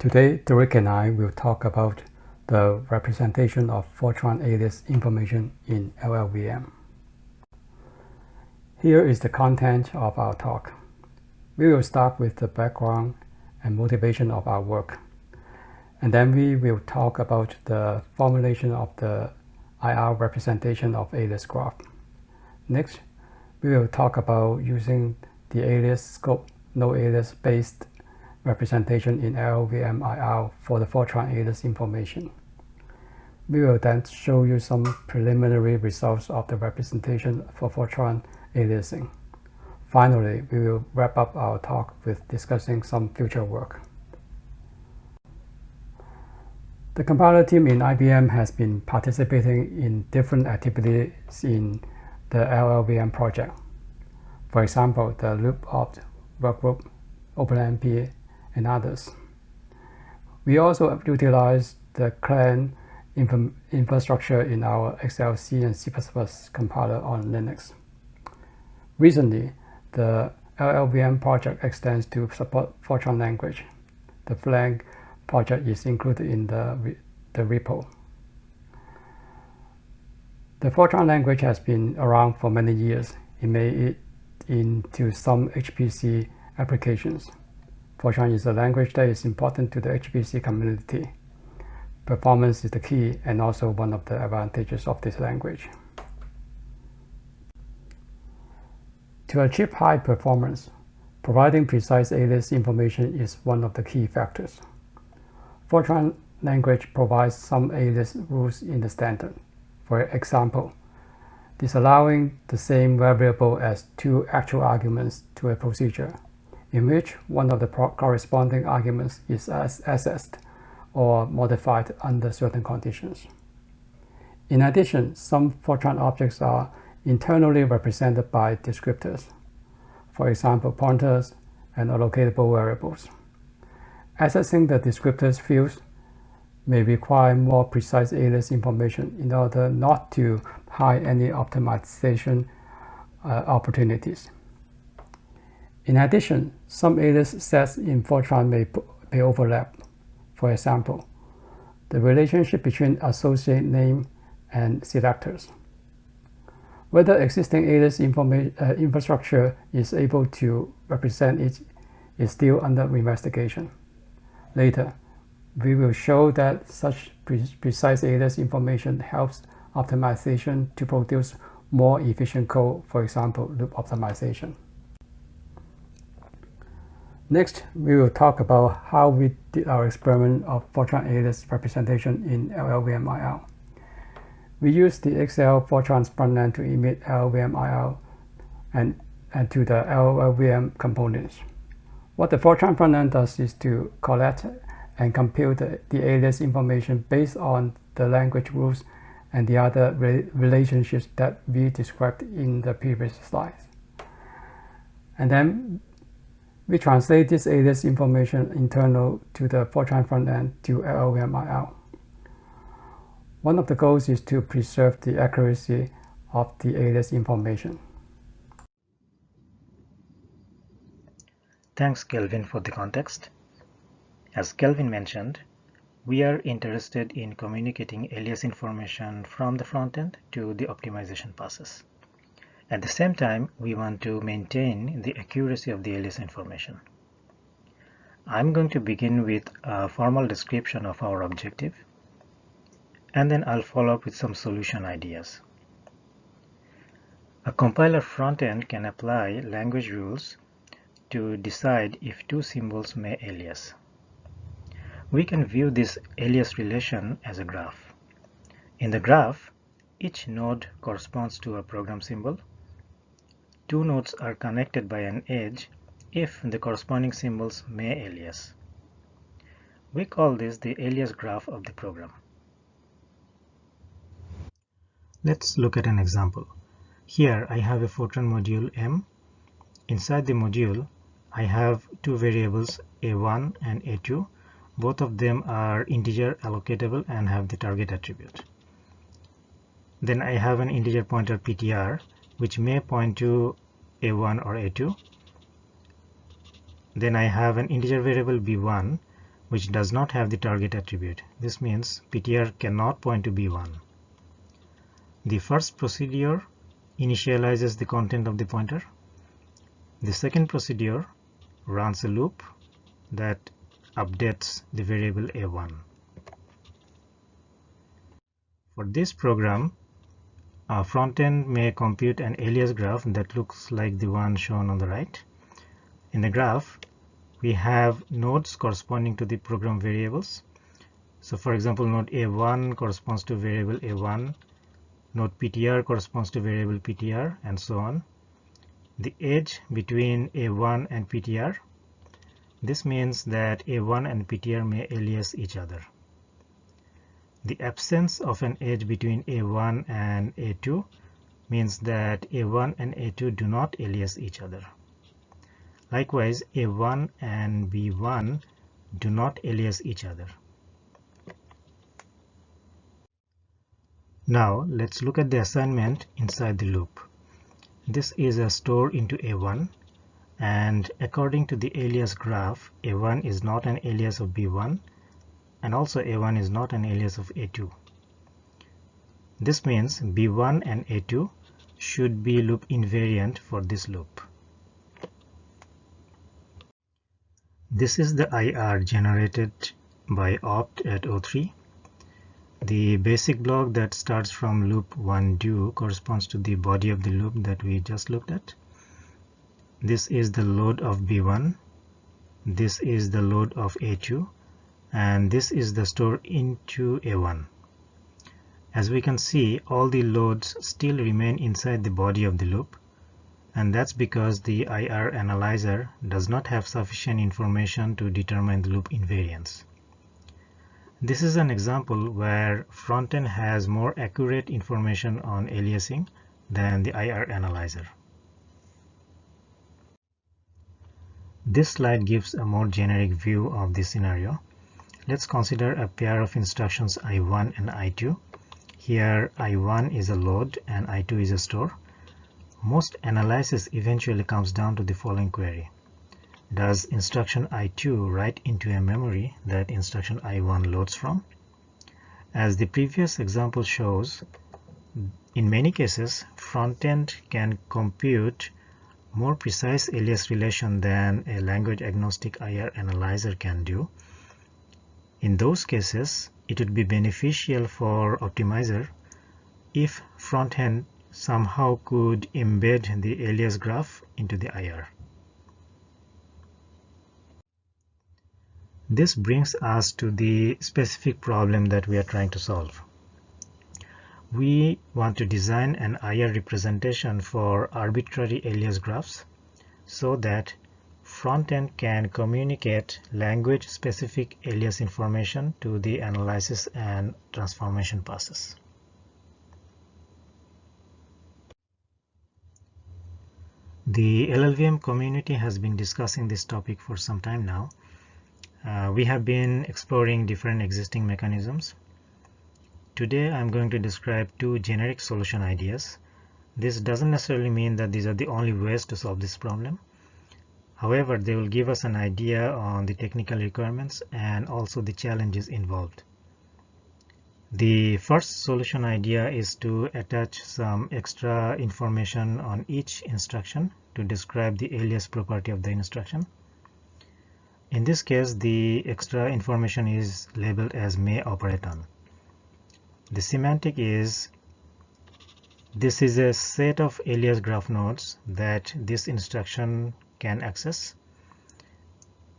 Today, Tarique and I will talk about the representation of Fortran alias information in LLVM. Here is the content of our talk. We will start with the background and motivation of our work, and then we will talk about the formulation of the IR representation of alias graph. Next, we will talk about using the alias scope NoAlias based representation in LLVM IR for the Fortran alias information. We will then show you some preliminary results of the representation for Fortran aliasing. Finally, we will wrap up our talk with discussing some future work. The compiler team in IBM has been participating in different activities in the LLVM project. For example, the loopopt workgroup, OpenMP, and others. We also utilize the CLAN infrastructure in our XLC and C++ compiler on Linux. Recently, the LLVM project extends to support Fortran language. The Flang project is included in the repo. The Fortran language has been around for many years. It made it into some HPC applications. Fortran is a language that is important to the HPC community. Performance is the key and also one of the advantages of this language. To achieve high performance, providing precise alias information is one of the key factors. Fortran language provides some alias rules in the standard. For example, disallowing the same variable as two actual arguments to a procedure, in which one of the corresponding arguments is accessed or modified under certain conditions. In addition, some Fortran objects are internally represented by descriptors, for example, pointers and allocatable variables. Accessing the descriptors fields may require more precise alias information in order not to hide any optimization opportunities. In addition, some alias sets in Fortran may overlap. For example, the relationship between associate name and selectors. Whether existing alias infrastructure is able to represent it is still under investigation. Later, we will show that such precise alias information helps optimization to produce more efficient code, for example, loop optimization. Next, we will talk about how we did our experiment of Fortran alias representation in LLVM IR. We used the XL Fortran frontend to emit LLVM IR and to the LLVM components. What the Fortran frontend does is to collect and compute the alias information based on the language rules and the other relationships that we described in the previous slides. And then we translate this alias information internal to the Fortran frontend to LLVM IR. One of the goals is to preserve the accuracy of the alias information. Thanks, Kelvin, for the context. As Kelvin mentioned, we are interested in communicating alias information from the frontend to the optimization process. At the same time, we want to maintain the accuracy of the alias information. I'm going to begin with a formal description of our objective, and then I'll follow up with some solution ideas. A compiler frontend can apply language rules to decide if two symbols may alias. We can view this alias relation as a graph. In the graph, each node corresponds to a program symbol. Two nodes are connected by an edge if the corresponding symbols may alias. We call this the alias graph of the program. Let's look at an example. Here I have a Fortran module M. Inside the module, I have two variables A1 and A2. Both of them are integer allocatable and have the target attribute. Then I have an integer pointer PTR, which may point to A1 or A2. Then I have an integer variable B1, which does not have the target attribute. This means PTR cannot point to B1. The first procedure initializes the content of the pointer. The second procedure runs a loop that updates the variable A1. For this program, a frontend may compute an alias graph that looks like the one shown on the right. In the graph, we have nodes corresponding to the program variables. So for example, node A1 corresponds to variable A1, node PTR corresponds to variable PTR, and so on. The edge between A1 and PTR, this means that A1 and PTR may alias each other. The absence of an edge between A1 and A2 means that A1 and A2 do not alias each other. Likewise, A1 and B1 do not alias each other. Now let's look at the assignment inside the loop. This is a store into A1, and according to the alias graph, A1 is not an alias of B1, and also A1 is not an alias of A2. This means B1 and A2 should be loop invariant for this loop. This is the IR generated by opt at O3. The basic block that starts from loop 1 do corresponds to the body of the loop that we just looked at. This is the load of B1, this is the load of A2, and this is the store into A1. As we can see, all the loads still remain inside the body of the loop, and that's because the IR analyzer does not have sufficient information to determine the loop invariance. This is an example where frontend has more accurate information on aliasing than the IR analyzer. This slide gives a more generic view of this scenario. Let's consider a pair of instructions I1 and I2. Here I1 is a load and I2 is a store. Most analysis eventually comes down to the following query. Does instruction I2 write into a memory that instruction I1 loads from? As the previous example shows, in many cases, frontend can compute more precise alias relation than a language agnostic IR analyzer can do. In those cases, it would be beneficial for optimizer if frontend somehow could embed the alias graph into the IR. This brings us to the specific problem that we are trying to solve. We want to design an IR representation for arbitrary alias graphs so that frontend can communicate language-specific alias information to the analysis and transformation process. The LLVM community has been discussing this topic for some time now. We have been exploring different existing mechanisms. Today I'm going to describe two generic solution ideas. This doesn't necessarily mean that these are the only ways to solve this problem. However, they will give us an idea on the technical requirements and also the challenges involved. The first solution idea is to attach some extra information on each instruction to describe the alias property of the instruction. In this case, the extra information is labeled as may operate on. The semantic is this is a set of alias graph nodes that this instruction can access,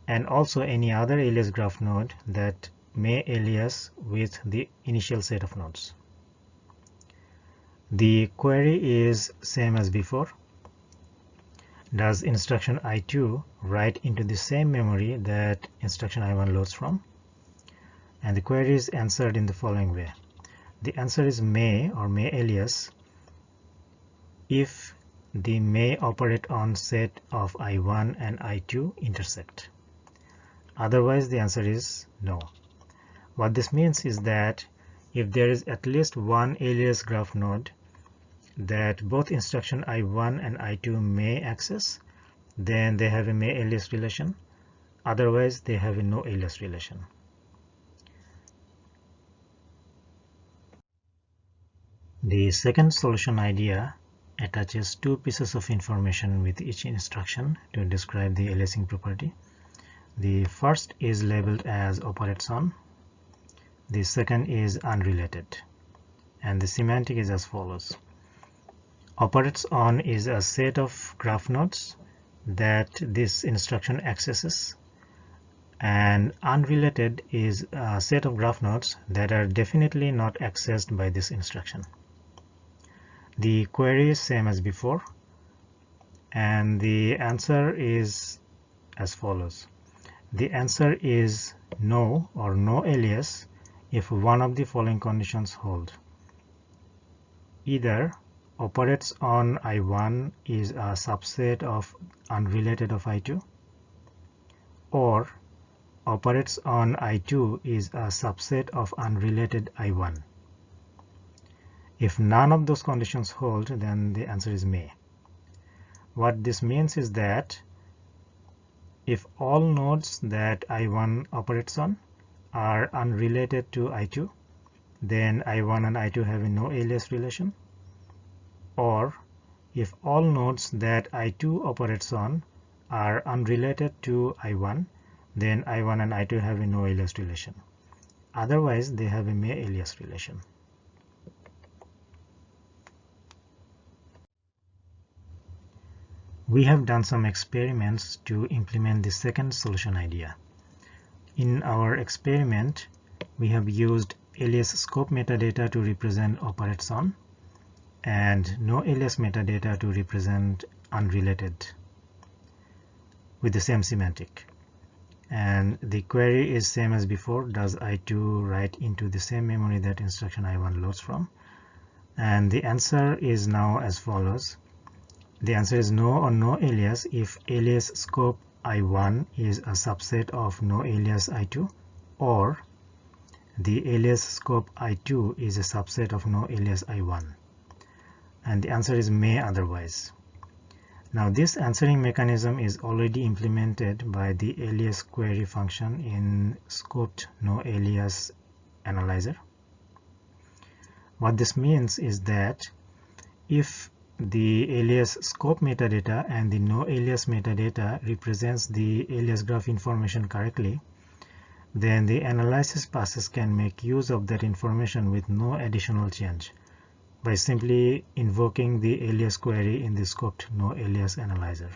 and also any other alias graph node that may alias with the initial set of nodes. The query is same as before. Does instruction I2 write into the same memory that instruction I1 loads from? And the query is answered in the following way. The answer is may or may alias if the may operate on set of I1 and I2 intersect. Otherwise, the answer is no. What this means is that if there is at least one alias graph node that both instruction I1 and I2 may access, then they have a may alias relation. Otherwise, they have a NoAlias relation. The second solution idea attaches two pieces of information with each instruction to describe the aliasing property. The first is labeled as operates on. The second is unrelated. And the semantic is as follows. Operates on is a set of graph nodes that this instruction accesses, and unrelated is a set of graph nodes that are definitely not accessed by this instruction. The query is same as before, and the answer is as follows. The answer is no or no alias if one of the following conditions hold. Either operates on I1 is a subset of unrelated of I2, or operates on I2 is a subset of unrelated I1. If none of those conditions hold, then the answer is may. What this means is that if all nodes that I1 operates on are unrelated to I2, then I1 and I2 have a NoAlias relation. Or if all nodes that I2 operates on are unrelated to I1, then I1 and I2 have a NoAlias relation. Otherwise, they have a may-alias relation. We have done some experiments to implement the second solution idea. In our experiment, we have used alias scope metadata to represent operates on and NoAlias metadata to represent unrelated with the same semantic. And the query is same as before. Does I2 write into the same memory that instruction I1 loads from? And the answer is now as follows. The answer is no or no alias if alias scope I1 is a subset of NoAlias I2, or the alias scope I2 is a subset of NoAlias I1. And the answer is may otherwise. Now this answering mechanism is already implemented by the alias query function in scoped NoAlias analyzer. What this means is that if the alias scope metadata and the NoAlias metadata represents the alias graph information correctly, then the analysis process can make use of that information with no additional change by simply invoking the alias query in the scoped NoAlias analyzer.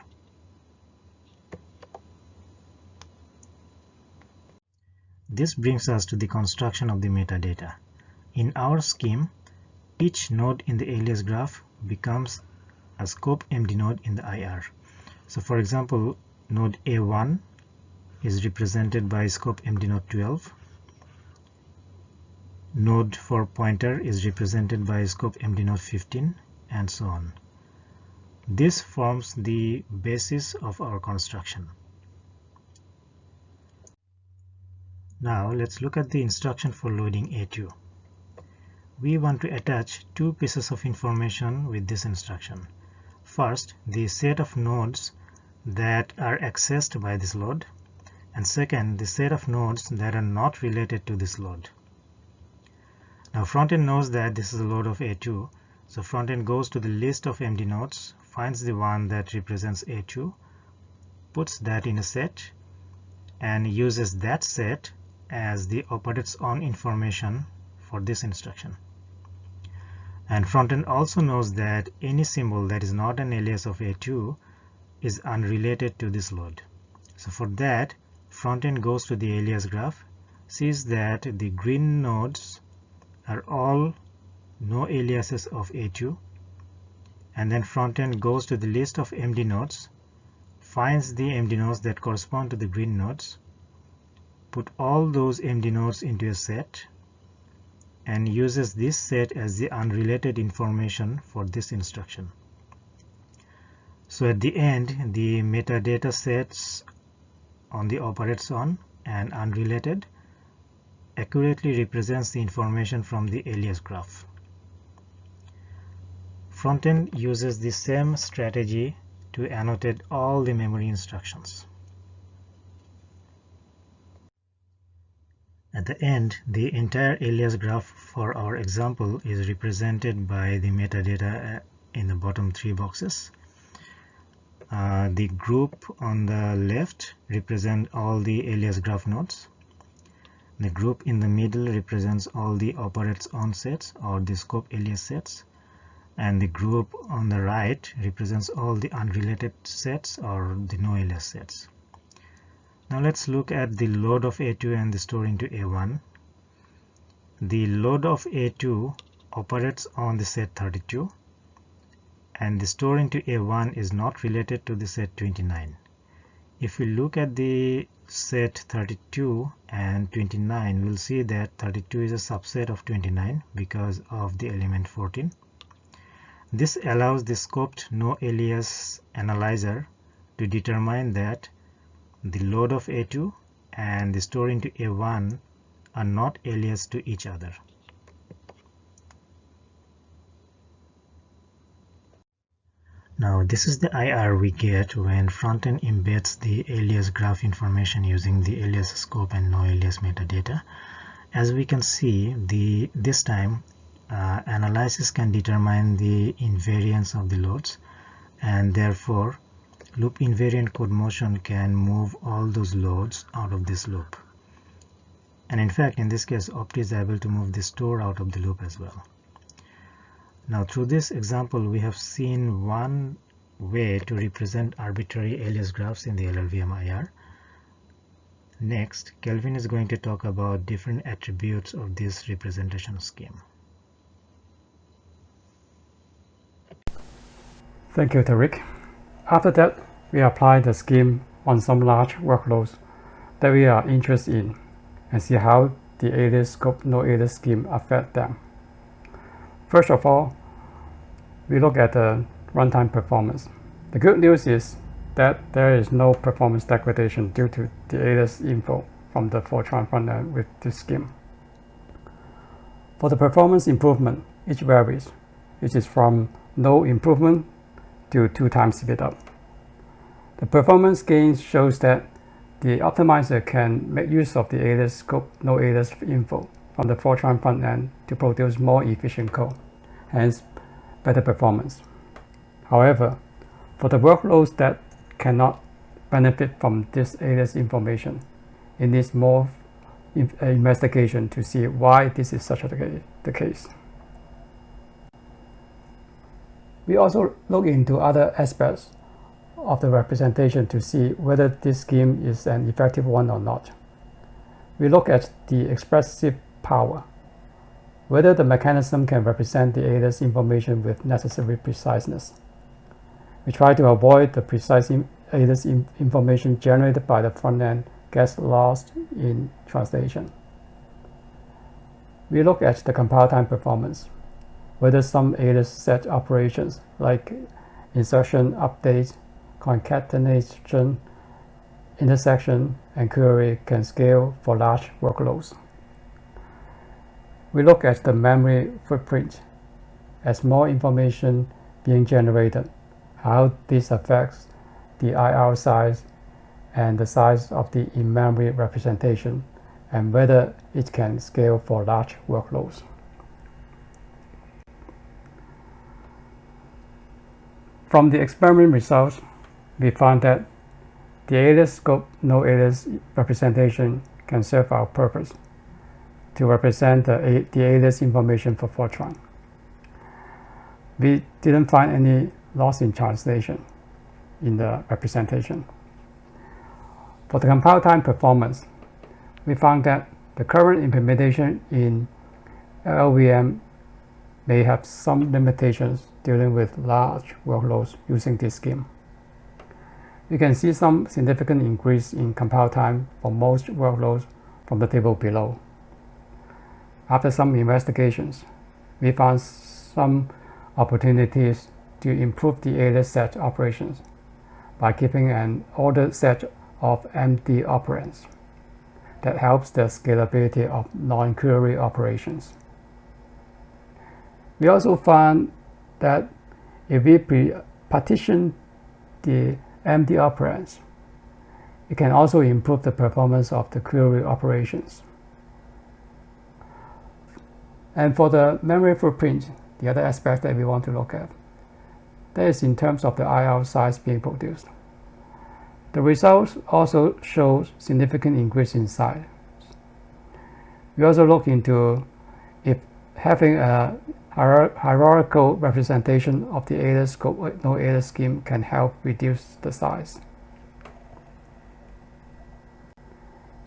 This brings us to the construction of the metadata. In our scheme, each node in the alias graph becomes a scope MD node in the IR. So for example, node A1 is represented by scope MD node 12. Node for pointer is represented by scope MD node 15, and so on. This forms the basis of our construction. Now let's look at the instruction for loading A2. We want to attach two pieces of information with this instruction. First, the set of nodes that are accessed by this load, and second, the set of nodes that are not related to this load. Now frontend knows that this is a load of A2, so frontend goes to the list of MD nodes, finds the one that represents A2, puts that in a set, and uses that set as the operates on information for this instruction. And frontend also knows that any symbol that is not an alias of A2 is unrelated to this load. So for that, frontend goes to the alias graph, sees that the green nodes are all no aliases of A2, and then frontend goes to the list of MD nodes, finds the MD nodes that correspond to the green nodes, put all those MD nodes into a set, and uses this set as the unrelated information for this instruction. So at the end, the metadata sets on the operates on and unrelated accurately represents the information from the alias graph. Frontend uses the same strategy to annotate all the memory instructions. At the end, the entire alias graph for our example is represented by the metadata in the bottom three boxes. The group on the left represents all the alias graph nodes. The group in the middle represents all the operates on sets or the ScopedAlias sets. And the group on the right represents all the unrelated sets or the NoAlias sets. Now let's look at the load of A2 and the store into A1. The load of A2 operates on the set 32, and the store into A1 is not related to the set 29. If we look at the set 32 and 29, we'll see that 32 is a subset of 29 because of the element 14. This allows the scoped NoAlias analyzer to determine that the load of A2 and the store into A1 are not alias to each other. Now this is the IR we get when frontend embeds the alias graph information using the alias scope and NoAlias metadata. As we can see, this time analysis can determine the invariance of the loads, and therefore loop invariant code motion can move all those loads out of this loop. And in fact, in this case, opt is able to move the store out of the loop as well. Now through this example, we have seen one way to represent arbitrary alias graphs in the LLVM IR. Next, Kelvin is going to talk about different attributes of this representation scheme. Thank you, Tarique. After that, we apply the scheme on some large workloads that we are interested in and see how the alias scope NoAlias scheme affect them. First of all, we look at the runtime performance. The good news is that there is no performance degradation due to the alias info from the Fortran frontend with this scheme. For the performance improvement, it varies. It is from no improvement to 2 times speed up. The performance gain shows that the optimizer can make use of the alias scope NoAlias info from the Fortran frontend to produce more efficient code, hence better performance. However, for the workloads that cannot benefit from this alias information, it needs more investigation to see why this is such the case. We also look into other aspects of the representation to see whether this scheme is an effective one or not. We look at the expressive power, whether the mechanism can represent the alias information with necessary preciseness. We try to avoid the precise alias information generated by the front end gets lost in translation. We look at the compile time performance, whether some alias set operations like insertion, update, concatenation, intersection, and query can scale for large workloads. We look at the memory footprint as more information being generated, how this affects the IR size and the size of the in-memory representation, and whether it can scale for large workloads. From the experiment results, we found that the alias scope NoAlias representation can serve our purpose to represent the alias information for Fortran. We didn't find any loss in translation in the representation. For the compile time performance, we found that the current implementation in LLVM may have some limitations dealing with large workloads using this scheme. You can see some significant increase in compile time for most workloads from the table below. After some investigations, we found some opportunities to improve the alias set operations by keeping an ordered set of empty operands. That helps the scalability of non-query operations. We also found that if we partition the empty operands, it can also improve the performance of the query operations. And for the memory footprint, the other aspect that we want to look at, that is in terms of the IR size being produced. The results also show significant increase in size. We also look into if having a hierarchical representation of the alias scope NoAlias scheme can help reduce the size.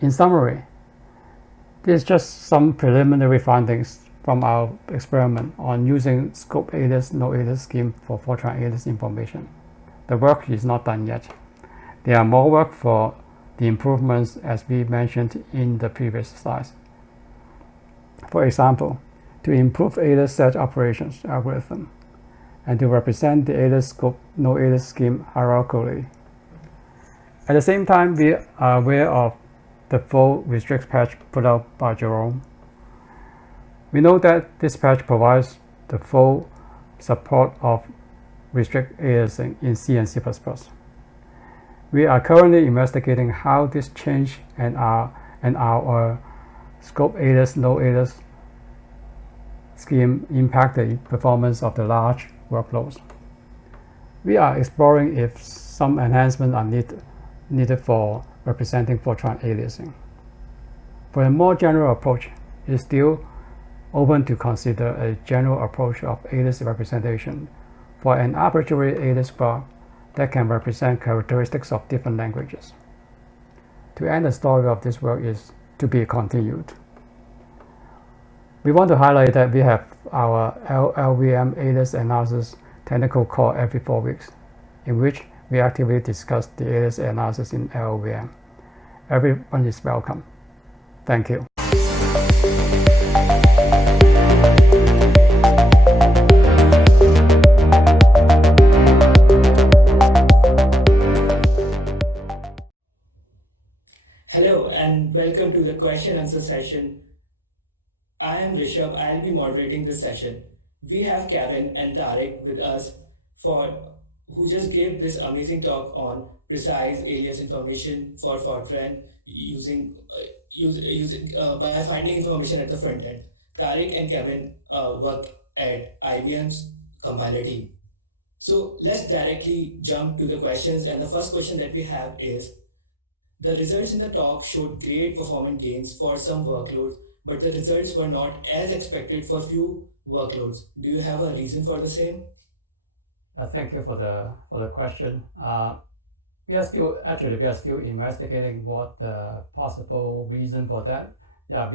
In summary, this is just some preliminary findings from our experiment on using ScopedAlias NoAlias scheme for Fortran alias information. The work is not done yet. There are more work for the improvements as we mentioned in the previous slides. For example, to improve alias search operations algorithm and to represent the alias scope NoAlias scheme hierarchically. At the same time, we are aware of the full restrict patch put out by Jerome. We know that this patch provides the full support of restrict aliasing in C and C++. We are currently investigating how this change and our ScopedAlias NoAlias scheme impact the performance of the large workloads. We are exploring if some enhancements are needed for representing Fortran aliasing. For a more general approach, it is still open to consider a general approach of alias representation for an arbitrary alias bar that can represent characteristics of different languages. To end the story of this work is to be continued. We want to highlight that we have our LLVM alias analysis technical call every 4 weeks, in which we actively discuss the alias analysis in LLVM. Everyone is welcome. Thank you. Hello and welcome to the question answer session. I am Rishabh. I'll be moderating this session. We have Kelvin and Tarique with us who just gave this amazing talk on precise alias information for Fortran by finding information at the front end. Tarique and Kelvin work at IBM's compiler team. So let's directly jump to the questions, and the first question that we have is, the results in the talk showed great performance gains for some workloads, but the results were not as expected for few workloads. Do you have a reason for the same? Thank you for the question. We are still investigating what the possible reason for that. Yeah,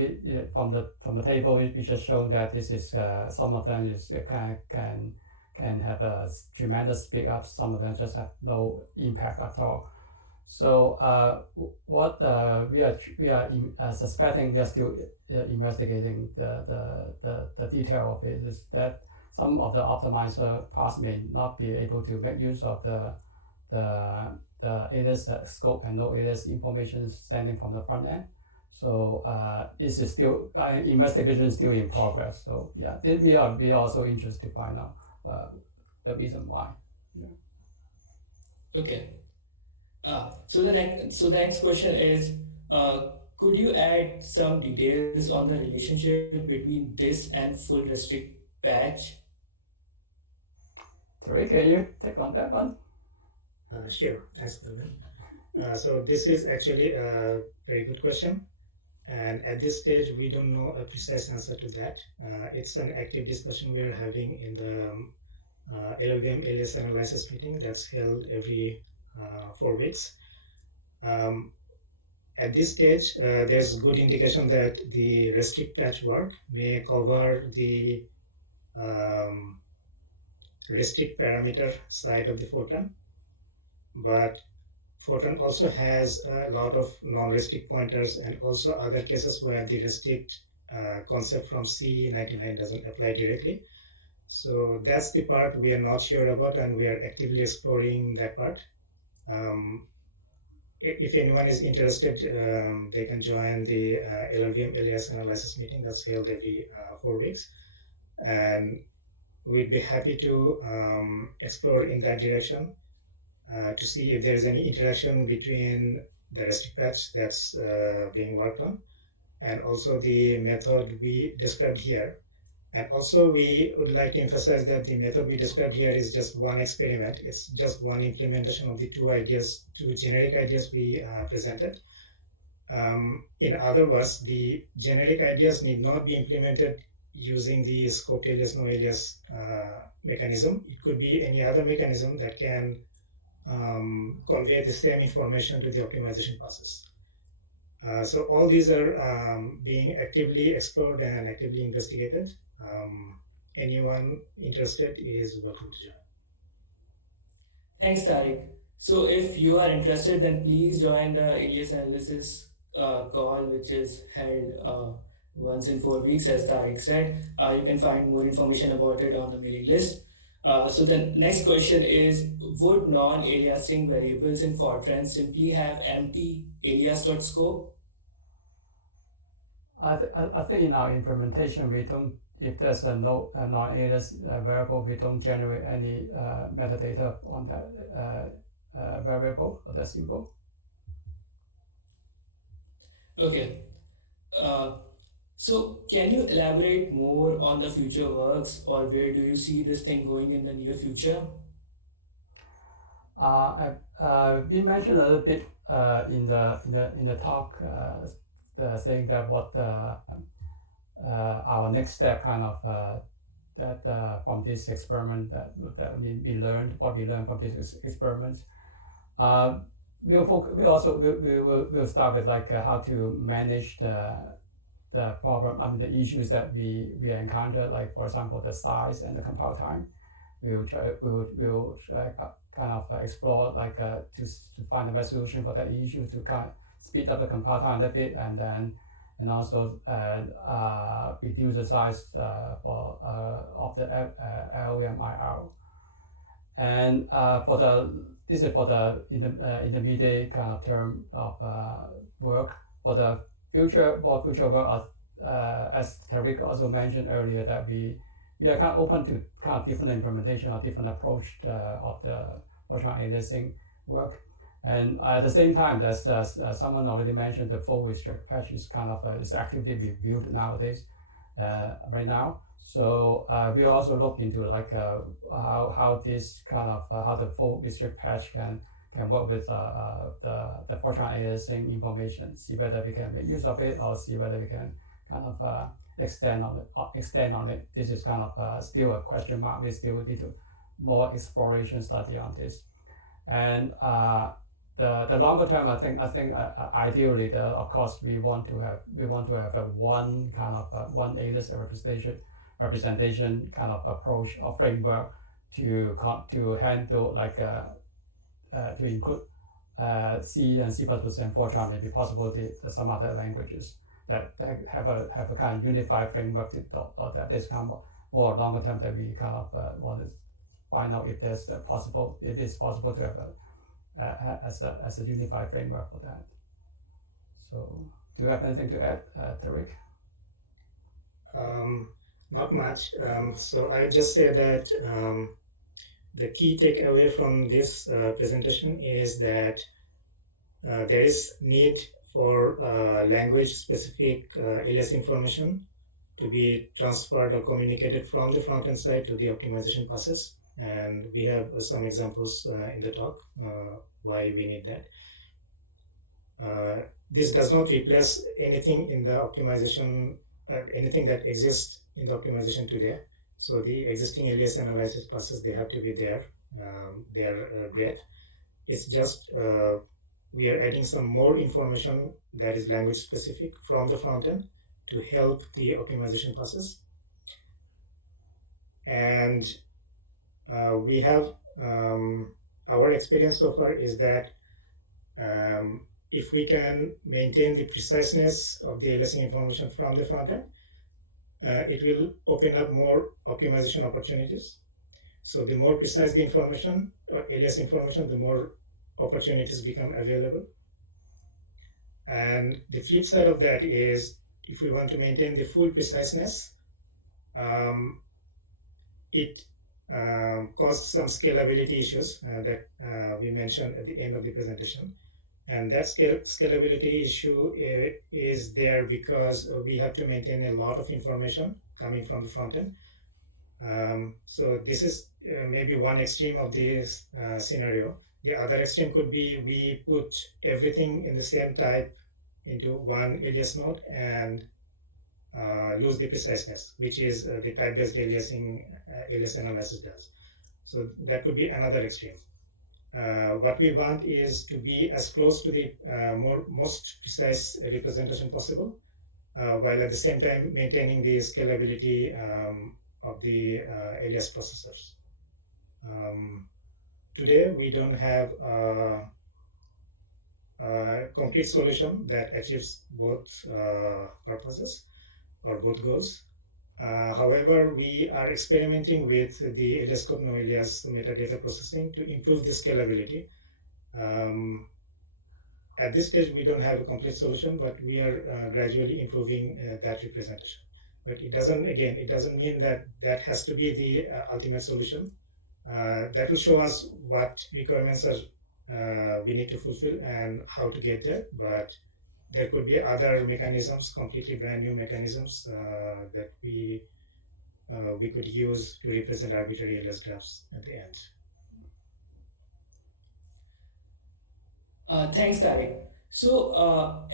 from the table we just shown that this is some of them is can have a tremendous speed up. Some of them just have no impact at all. So what we are suspecting, we are still investigating the detail of it, is that some of the optimizer parts may not be able to make use of the alias scope and NoAlias information sending from the front end. So this is still investigation is still in progress. So yeah, we are also interested to find out the reason why. Yeah. Okay. So the next question is, could you add some details on the relationship between this and full restrict patch? Tarique, can you take on that one? Sure, thanks, Kelvin. So this is actually a very good question, and at this stage we don't know a precise answer to that. It's an active discussion we are having in the LLVM Alias and NoAlias meeting that's held every 4 weeks. At this stage, there's good indication that the restrict patch work may cover the restrict parameter side of the Fortran, but Fortran also has a lot of non-restrict pointers and also other cases where the restrict concept from C99 doesn't apply directly. So that's the part we are not sure about, and we are actively exploring that part. If anyone is interested, they can join the LLVM Alias and NoAlias meeting that's held every 4 weeks, and we'd be happy to explore in that direction to see if there is any interaction between the restrict patch that's being worked on and also the method we described here. And also, we would like to emphasize that the method we described here is just one experiment. It's just one implementation of the two generic ideas we presented. In other words, the generic ideas need not be implemented using the ScopedAlias NoAlias mechanism. It could be any other mechanism that can convey the same information to the optimization process. So all these are being actively explored and actively investigated. Anyone interested is welcome to join. Thanks, Tarique. So if you are interested, then please join the Alias analysis call, which is held once in 4 weeks, as Tarique said. You can find more information about it on the mailing list. So the next question is, would non-aliasing variables in Fortran simply have empty alias.scope? I think in our implementation, we don't, if there's a non-alias variable, we don't generate any metadata on that variable or that symbol. Okay. So can you elaborate more on the future works, or where do you see this thing going in the near future? We mentioned a little bit in the talk, saying that what our next step kind of that from this experiment that we learned, what we learned from this experiment. We'll start with like how to manage the problem, the issues that we encounter, like for example the size and the compile time. We'll try kind of explore like to find a resolution for that issue, to kind of speed up the compile time a bit, and also reduce the size of the LLVM IR. And this is for the intermediate kind of term of work. For the future work, as Tarique also mentioned earlier, that we are kind of open to kind of different implementation or different approach of the Fortran aliasing work. And at the same time, as someone already mentioned, the full restrict patch is kind of is actively reviewed nowadays, right now. So we also look into like how this kind of how the full restrict patch can work with the Fortran aliasing information. See whether we can make use of it, or see whether we can kind of extend on it. This is kind of still a question mark. We still need to more exploration study on this. And the longer term, I think ideally, of course, we want to have a one kind of one alias representation kind of approach or framework to handle like to include C and C++ and Fortran, maybe possible some other languages that have a kind of unified framework or that is kind of more longer term, that we kind of want to find out if it's possible to have as a unified framework for that. So do you have anything to add, Tarique? Not much. So I just say that the key takeaway from this presentation is that there is need for language-specific alias information to be transferred or communicated from the front-end side to the optimization process. And we have some examples in the talk why we need that. This does not replace anything in the optimization, anything that exists in the optimization today. So the existing alias analysis process, they have to be there. They are great. It's just we are adding some more information that is language specific from the front end to help the optimization process. And we have our experience so far is that if we can maintain the preciseness of the aliasing information from the front end, it will open up more optimization opportunities. So the more precise the information, alias information, the more opportunities become available. And the flip side of that is, if we want to maintain the full preciseness, it caused some scalability issues that we mentioned at the end of the presentation. And that scalability issue is there because we have to maintain a lot of information coming from the front end. So this is maybe one extreme of this scenario. The other extreme could be we put everything in the same type into one alias node and lose the preciseness, which is the type-based aliasing alias analysis does. So that could be another extreme. What we want is to be as close to the most precise representation possible, while at the same time maintaining the scalability of the alias processors. Today, we don't have a complete solution that achieves both purposes or both goals. However, we are experimenting with the Alias ScopedAlias metadata processing to improve the scalability. At this stage, we don't have a complete solution, but we are gradually improving that representation. But it doesn't mean that that has to be the ultimate solution. That will show us what requirements are we need to fulfill and how to get there. But there could be other mechanisms, completely brand new mechanisms that we could use to represent arbitrary alias graphs at the end. Thanks, Tarique. So,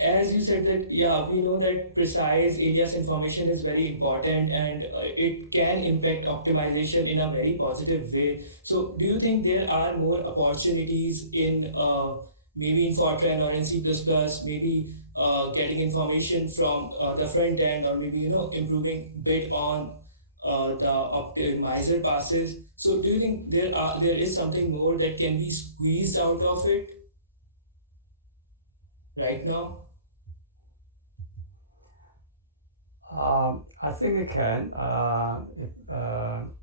as you said that, yeah, we know that precise alias information is very important and it can impact optimization in a very positive way. So, do you think there are more opportunities in maybe in Fortran or in C++, maybe getting information from the front end, or maybe, improving bit on the optimizer passes? So, do you think there is something more that can be squeezed out of it right now? I think it can.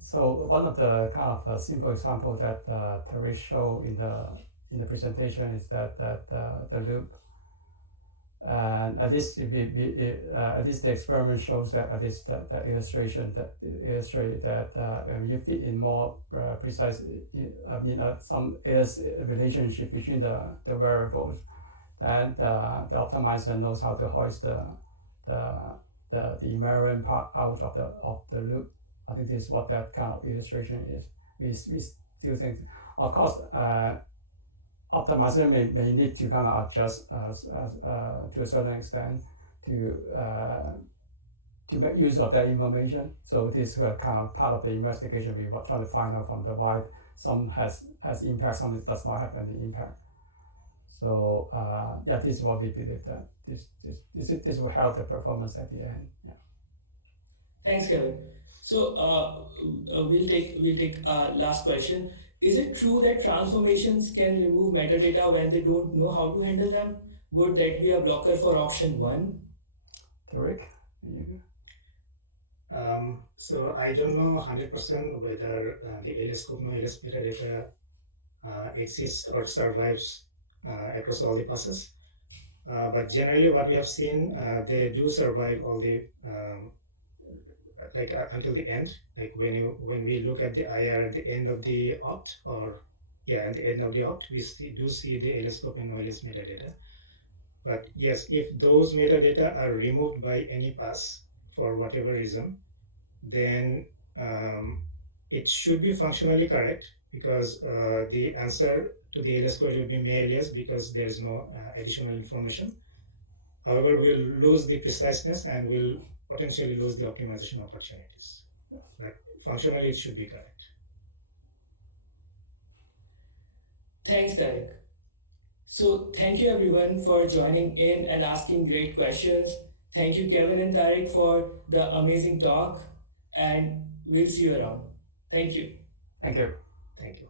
So one of the kind of simple example that Tarique showed in the presentation is that the loop, and at least at least the experiment shows that at least that illustration that illustrate that when you fit in more precise, some is relationship between the variables, and the optimizer knows how to hoist the invariant part out of the loop. I think this is what that kind of illustration is. We still think, of course, optimizer may need to kind of adjust to a certain extent to make use of that information. So this kind of part of the investigation we were trying to find out from the why some has impact, some does not have any impact. So yeah, this is what we believe that this will help the performance at the end. Yeah. Thanks, Kevin. So we'll take last question. Is it true that transformations can remove metadata when they don't know how to handle them? Would that be a blocker for option 1? Tarique? So I don't know 100% whether the alias scope NoAlias metadata exists or survives across all the passes. But generally what we have seen, they do survive all the until the end. Like when we look at the IR at the end of the opt, at the end of the opt, we do see the alias scope and NoAlias metadata. But yes, if those metadata are removed by any pass for whatever reason, then it should be functionally correct, because the answer to the alias query will be alias because there is no additional information. However, we'll lose the preciseness and we'll potentially lose the optimization opportunities. But functionally, it should be correct. Thanks, Tarique. So thank you everyone for joining in and asking great questions. Thank you, Kevin and Tarique, for the amazing talk, and we'll see you around. Thank you. Thank you. Thank you.